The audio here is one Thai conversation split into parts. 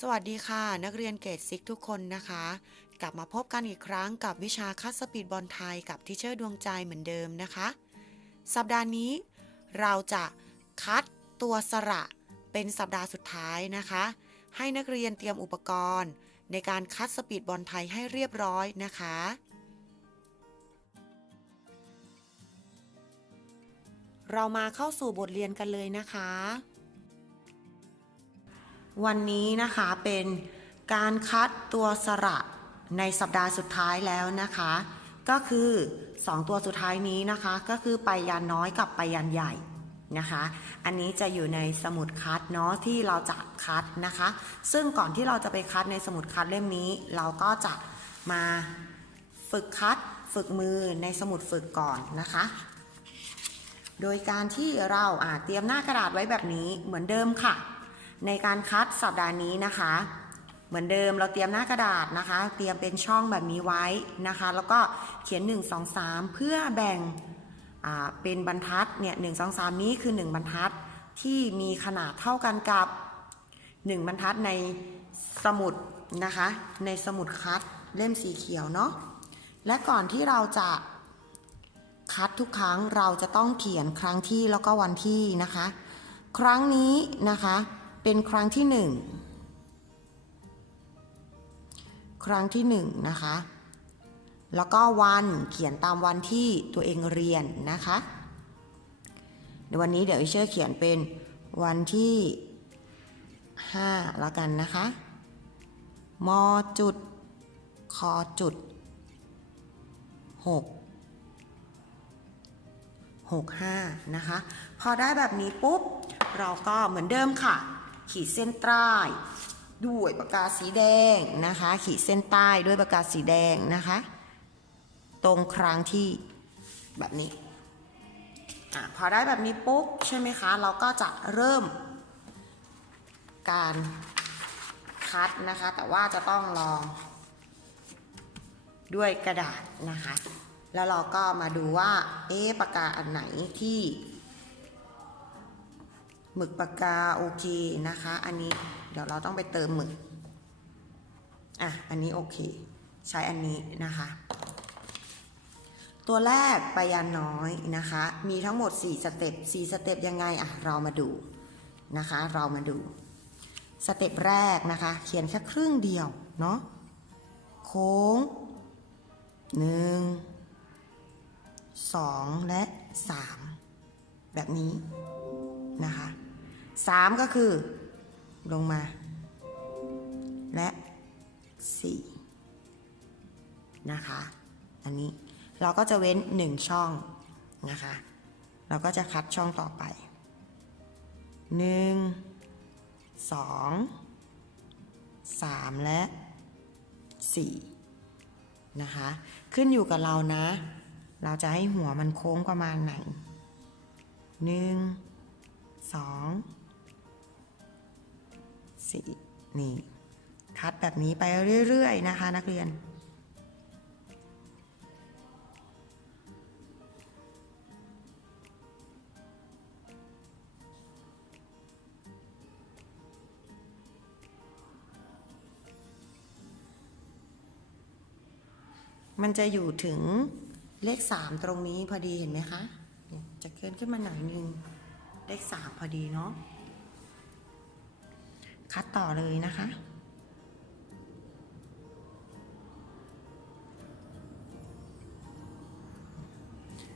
สวัสดีค่ะ นักเรียนเกรดซิกทุกคนนะคะ กลับมาพบกันอีกครั้งกับวิชาคัดสปีดบอลไทยกับทิเชอร์ดวงใจเหมือนเดิมนะคะ สัปดาห์นี้เราจะคัดตัวสระเป็นสัปดาห์สุดท้ายนะคะ ให้นักเรียนเตรียมอุปกรณ์ ในการคัดสปีดบอลไทยให้เรียบร้อยนะคะ เรามาเข้าสู่บทเรียนกันเลยนะคะ วันนี้นะคะเป็นการคัดตัวสระในสัปดาห์สุดท้ายแล้วนะคะ ก็คือ 2 ตัวสุดท้ายนี้นะคะ ก็คือไปยันน้อยกับไปยันใหญ่นะคะ อันนี้จะอยู่ในสมุดคัดเนาะที่เราจะคัดนะคะ ซึ่งก่อนที่เราจะไปคัดในสมุดคัดเล่มนี้ เราก็จะมาฝึกคัดฝึกมือในสมุดฝึกก่อนนะคะ โดยการที่เราอ่าเตรียมหน้ากระดาษไว้แบบนี้เหมือนเดิมค่ะ ในการคัดสัปดาห์นี้นะคะ เหมือนเดิมเราเตรียมหน้ากระดาษนะคะ เตรียมเป็นช่องแบบนี้ไว้นะคะ แล้วก็เขียน 1 2 3 เพื่อแบ่งเป็นบรรทัดเนี่ยหนึ่งสองสามนี้คือ 1 บรรทัดที่มีขนาดเท่ากันกับ 1 บรรทัดในสมุดนะคะ ในสมุดคัดเล่มสีเขียวเนาะและก่อนที่เราจะคัดทุกครั้งเราจะต้องเขียนครั้งที่แล้วก็วันที่นะคะ ครั้งนี้นะคะ เป็นครั้งที่หนึ่งครั้งที่หนึ่งนะคะ แล้วก็วันเขียนตามวันที่ตัวเองเรียนนะคะในวันนี้เดี๋ยวอิเชอร์เขียนเป็นวันที่5แล้วกันนะคะมจุดคอจุด6 65 นะคะ พอได้แบบนี้ปุ๊บ เราก็เหมือนเดิมค่ะ ขีดเส้นใต้ด้วยปากกาสีแดงนะคะ ขีดเส้นใต้ด้วยปากกาสีแดงนะคะ ตรงครั้งที่แบบนี้อพอได้แบบนี้ปุ๊บใช่ไหมคะ เราก็จะเริ่ม การคัดนะคะ แต่ว่าจะต้องลองด้วยกระดาษนะคะ แล้วเราก็มาดูว่า เอ๊ะปากกาอันไหนที่ หมึกปากกาโอเคนะคะ อันนี้เดี๋ยวเราต้องไปเติมหมึก อะ อันนี้โอเค ใช้อันนี้นะคะ ตัวแรกไปยันน้อยนะคะ มีทั้งหมด 4 สเต็ป 4 สเต็ปยังไงอะ เรามาดูนะคะ เรามาดู สเต็ปแรกนะคะ เขียนแค่ครึ่งเดียวเนาะ โค้งหนึ่งสองและสามแบบนี้นะคะ สามก็คือ ลงมา และสี่นะคะ อันนี้เราก็จะเว้นหนึ่งช่องนะคะ เราก็จะคัดช่องต่อไปหนึ่งสองสามและสี่นะคะ ขึ้นอยู่กับเรานะ เราจะให้หัวมันโค้งประมาณไหนหนึ่ง สี่นี่คัดแบบนี้ไปเรื่อยๆนะคะ นักเรียน มันจะอยู่ถึงเลขสามตรงนี้พอดีเห็นไหมคะ จะเคลื่อนขึ้นมาหน่อยนึง เลขสามพอดีเนาะ คัดต่อเลยนะคะ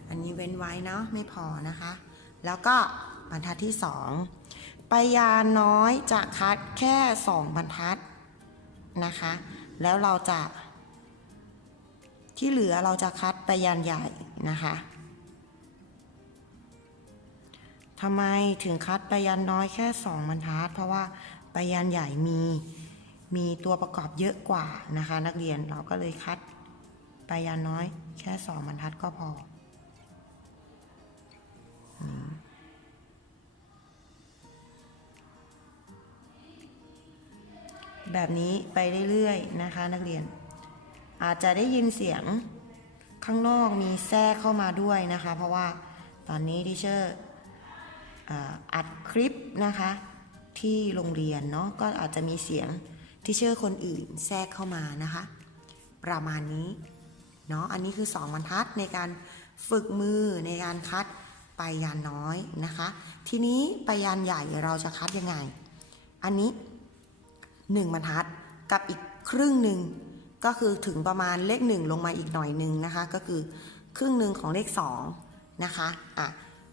อันนี้เว้นไว้เนาะไม่พอนะคะ แล้วก็บรรทัดที่สองไปยาน้อยจะคัดแค่สองบรรทัดนะคะ แล้วเราจะที่เหลือเราจะคัดไปยันใหญ่นะคะทำไมถึงคัดไปยันน้อยแค่สองบรรทัด เพราะว่า ปยันใหญ่มีมีตัวประกอบเยอะกว่านะคะ นักเรียนเราก็เลยคัดปยันน้อยแค่สองบรรทัดก็พอแบบนี้ไปเรื่อยๆนะคะ นักเรียน อาจจะได้ยินเสียงข้างนอกมีแทรกเข้ามาด้วยนะคะ เพราะว่าตอนนี้ดิเชอร์อัดคลิปนะคะ ที่โรงเรียนเนาะก็อาจจะมีเสียงที่เชื่อคนอื่นแทรกเข้ามานะคะ ประมาณนี้เนาะอันนี้คือ 2 บรรทัดในการฝึกมือในการคัดไปยานน้อยนะคะ ทีนี้ไปยานใหญ่เราจะคัดยังไง อันนี้ 1 บรรทัดกับอีกครึ่งหนึ่งก็คือถึงประมาณเลขหนึ่งลงมาอีกหน่อยหนึ่งนะคะ ก็คือครึ่งหนึ่งของเลขสองนะคะอะ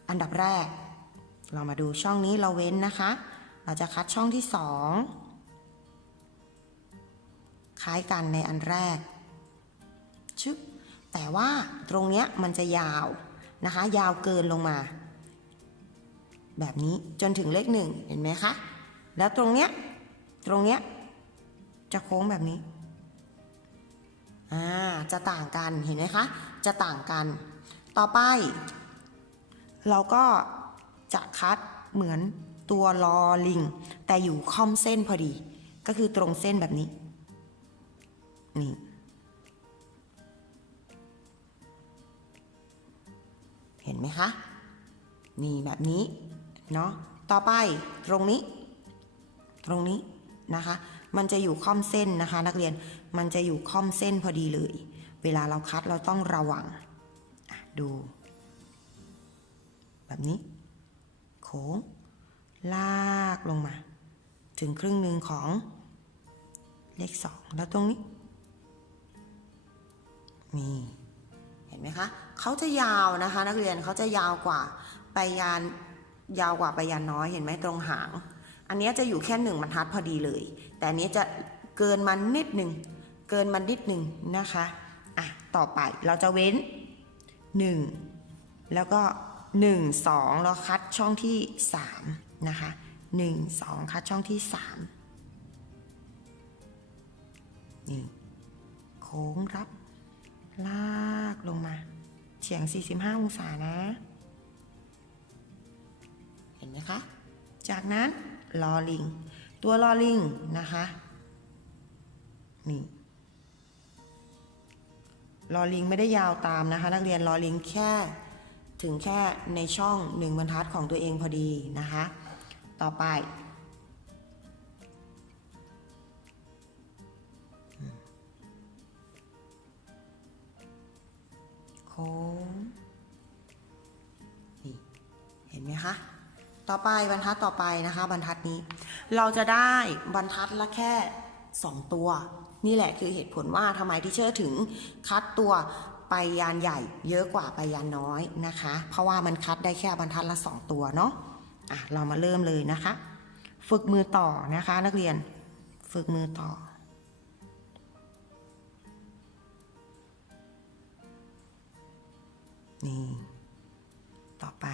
อันดับแรก เรามาดูช่องนี้เราเว้นนะคะ เราจะคัดช่องที่สองคล้ายกันในอันแรกชึบแต่ว่าตรงเนี้ยมันจะยาวนะคะ ยาวเกินลงมา แบบนี้จนถึงเลขหนึ่งเห็นไหมคะ แล้วตรงเนี้ยตรงเนี้ยจะโค้งแบบนี้อ่าจะต่างกันเห็นไหมคะ จะต่างกัน ต่อไป เราก็จะคัดเหมือน ตัวลอลิง แต่อยู่ค่อมเส้นพอดี ก็คือตรงเส้นแบบนี้ นี่ เห็นไหมคะ นี่แบบนี้ เนาะ ต่อไปตรงนี้ ตรงนี้นะคะ มันจะอยู่ค่อมเส้นนะคะ นักเรียน มันจะอยู่ค่อมเส้นพอดีเลย เวลาเราคัดเราต้องระวัง ดู แบบนี้ โค้ง ลากลงมา ถึงครึ่งหนึ่งของเลขสองแล้วตรงนี้นี่เห็นไหมคะเขาจะยาวนะคะ นักเรียนเขาจะยาวกว่าไปยานยาวกว่าไปยานน้อยเห็นไหมตรงหาง อันนี้จะอยู่แค่หนึ่งบรรทัดพอดีเลย แต่อันนี้จะเกินมันนิดหนึ่งเกินมันนิดหนึ่งนะคะอะต่อไปเราจะเว้นหนึ่งแล้วก็หนึ่งสองเราคัดช่องที่สาม นะคะหนึ่งสองคัดช่องที่สามนี่โค้งรับ ลากลงมาเฉียง 45 องศานะ เห็นไหมคะ จากนั้นลอลิง ตัวลอลิงนะคะนี่ลอลิงไม่ได้ยาวตามนะคะ นักเรียนลอลิงแค่ถึงแค่ในช่องหนึ่งบรรทัดของตัวเองพอดีนะคะ ต่อไป โค้ง นี่ เห็นไหมคะ ต่อไปบรรทัดต่อไปนะคะ บรรทัดนี้ เราจะได้บรรทัดละแค่ 2 ตัว นี่แหละคือเหตุผลว่าทำไมที่เชื่อถึงคัดตัวไปยานใหญ่เยอะกว่าไปยานน้อยนะคะ เพราะว่ามันคัดได้แค่บรรทัดละ 2 ตัวเนาะ อะเรามาเริ่มเลยนะคะ ฝึกมือต่อนะคะ นักเรียนฝึกมือต่อ นี่ ต่อไป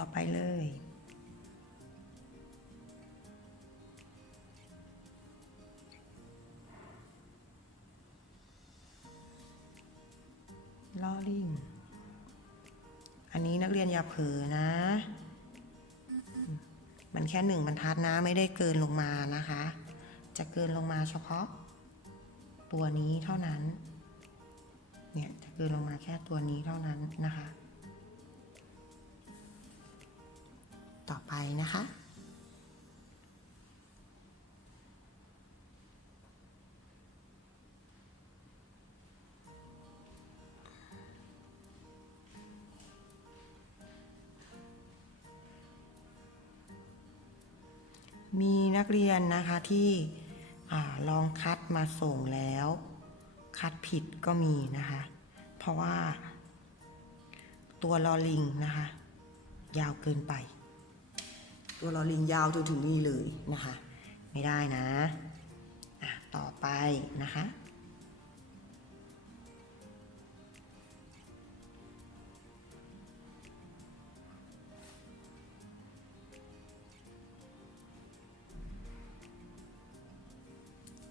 ต่อไปเลย ลอลิงอันนี้นักเรียนอย่าเผลอนะ มันแค่หนึ่งบรรทัดนะไม่ได้เกินลงมานะคะ จะเกินลงมาเฉพาะ ตัวนี้เท่านั้น เนี่ยจะเกินลงมาแค่ตัวนี้เท่านั้นนะคะ ต่อไปนะคะ มีนักเรียนนะคะที่ลองคัดมาส่งแล้ว คัดผิดก็มีนะคะ เพราะว่าตัวลอลิงนะคะ ยาวเกินไป ตัวลอลิงยาวจนถึงนี่เลยนะคะ ไม่ได้นะอะต่อไปนะคะ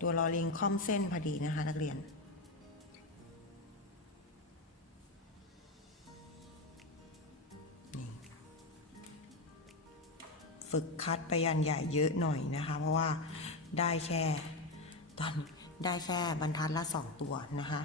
ตัวลอลิงค่อมเส้นพอดีนะคะ นักเรียน ฝึกคัดไปยันใหญ่เยอะหน่อยนะคะ เพราะว่าได้แค่ตอนได้แค่บรรทัดละสองตัวนะคะ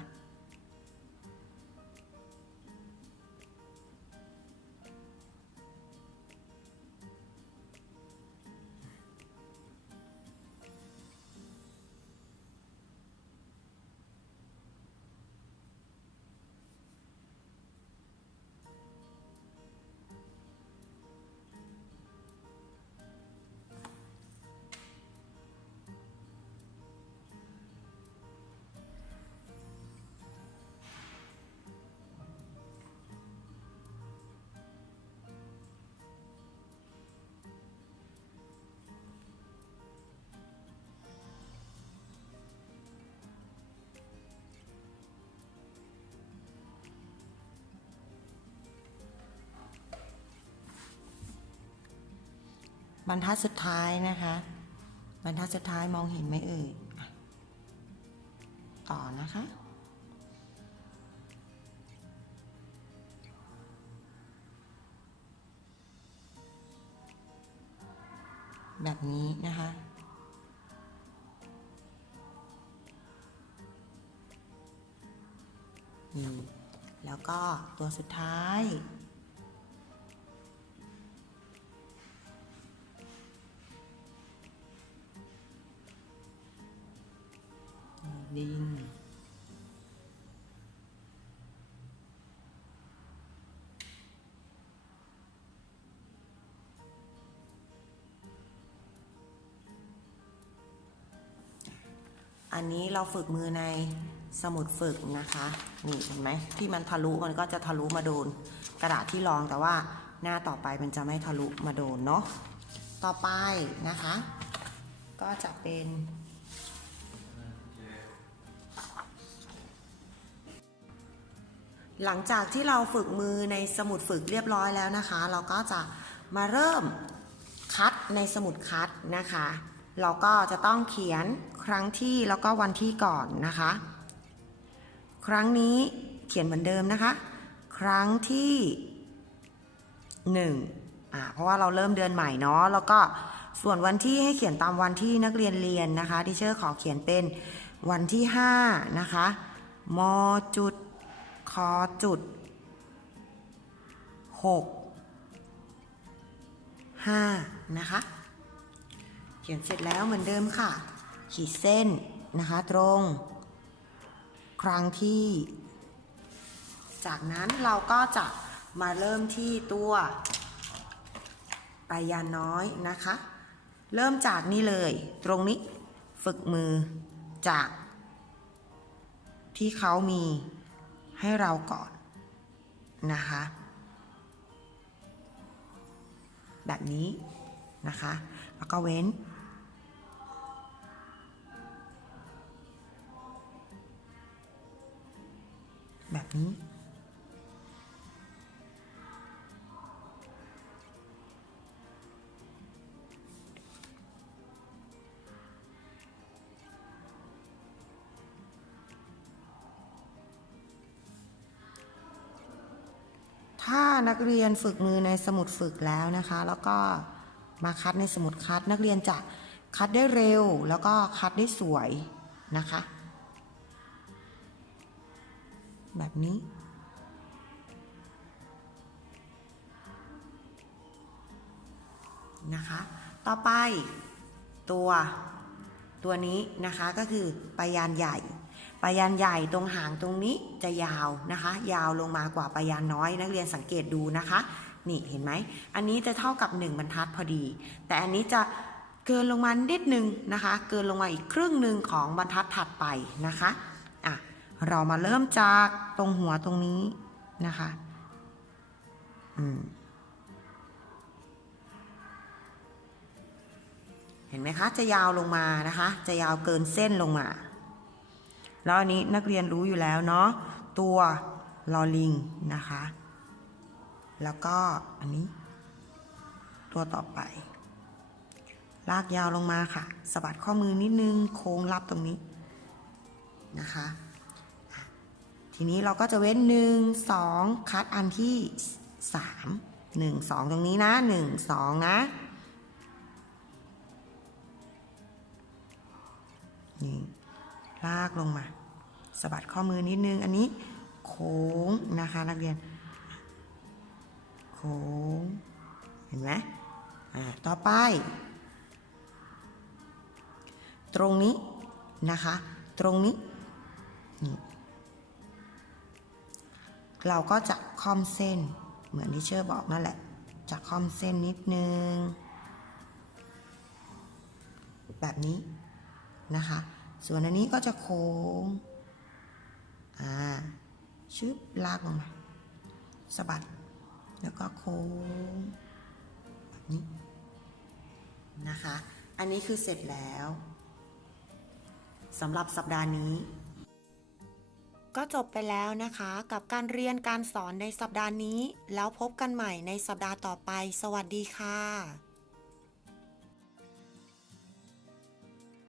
บรรทัดสุดท้ายนะคะ บรรทัดสุดท้ายมองเห็นไหมเอ่ยอะต่อนะคะ แบบนี้นะคะแล้วก็ตัวสุดท้าย ดิงอันนี้เราฝึกมือในสมุดฝึกนะคะ นี่เห็นไหมที่มันทะลุมันก็จะทะลุมาโดน กระดาษที่รองแต่ว่าหน้าต่อไปมันจะไม่ทะลุมาโดนเนาะต่อไปนะคะ ก็จะเป็น หลังจากที่เราฝึกมือในสมุดฝึกเรียบร้อยแล้วนะคะ เราก็จะมาเริ่มคัดในสมุดคัดนะคะ เราก็จะต้องเขียนครั้งที่แล้วก็วันที่ก่อนนะคะ ครั้งนี้เขียนเหมือนเดิมนะคะ ครั้งที่หนึ่งอ่าเพราะว่าเราเริ่มเดือนใหม่เนาะแล้วก็ส่วนวันที่ให้เขียนตามวันที่นักเรียนเรียนนะคะดิเชอร์ขอเขียนเป็นวันที่5นะคะมจุด คอจุดหกห้านะคะ เขียนเสร็จแล้วเหมือนเดิมค่ะ ขีดเส้นนะคะตรง ครั้งที่ จากนั้นเราก็จะมาเริ่มที่ตัวปลายยาน้อยนะคะ เริ่มจากนี่เลย ตรงนี้ฝึกมือจากที่เขามี ให้เราก่อนนะคะ แบบนี้นะคะ แล้วก็เว้น แบบนี้ ถ้านักเรียนฝึกมือในสมุดฝึกแล้วนะคะ แล้วก็มาคัดในสมุดคัด นักเรียนจะคัดได้เร็ว แล้วก็คัดได้สวยนะคะ แบบนี้นะคะ ต่อไปตัวตัวนี้นะคะก็คือปยานใหญ่ ปลายานใหญ่ตรงหางตรงนี้จะยาวนะคะ ยาวลงมากว่าปลายานน้อย นักเรียนสังเกตดูนะคะ นี่เห็นไหม อันนี้จะเท่ากับ 1 บรรทัดพอดี แต่อันนี้จะเกินลงมานิดนึงนะคะ เกินลงมาอีกครึ่งหนึ่งของบรรทัดถัดไปนะคะอะเรามาเริ่มจากตรงหัวตรงนี้นะคะอืมเห็นไหมคะ จะยาวลงมานะคะ จะยาวเกินเส้นลงมา แล้วอันนี้นักเรียนรู้อยู่แล้วเนาะตัวลอลิงนะคะ แล้วก็อันนี้ ตัวต่อไป ลากยาวลงมาค่ะสะบัดข้อมือนิดนึงโค้งรับตรงนี้นะคะทีนี้เราก็จะเว้น 1 2 คัดอันที่ 3 1 2 ตรงนี้นะ 1 2 นะ1 ลากลงมาสะบัดข้อมือนิดนึง อันนี้โค้งนะคะนักเรียน โค้ง เห็นไหมอ่าต่อไป ตรงนี้นะคะ ตรงนี้ เราก็จะค่อมเส้น เหมือนที่เชอร์บอกนั่นแหละ จะค่อมเส้นนิดนึง แบบนี้นะคะ ส่วนอันนี้ก็จะโค้ง อ่า ชึบลากลงมาสะบัด แล้วก็โค้งแบบนี้นะคะ อันนี้คือเสร็จแล้วสำหรับสัปดาห์นี้ ก็จบไปแล้วนะคะ กับการเรียนการสอนในสัปดาห์นี้ แล้วพบกันใหม่ในสัปดาห์ต่อไป สวัสดีค่ะ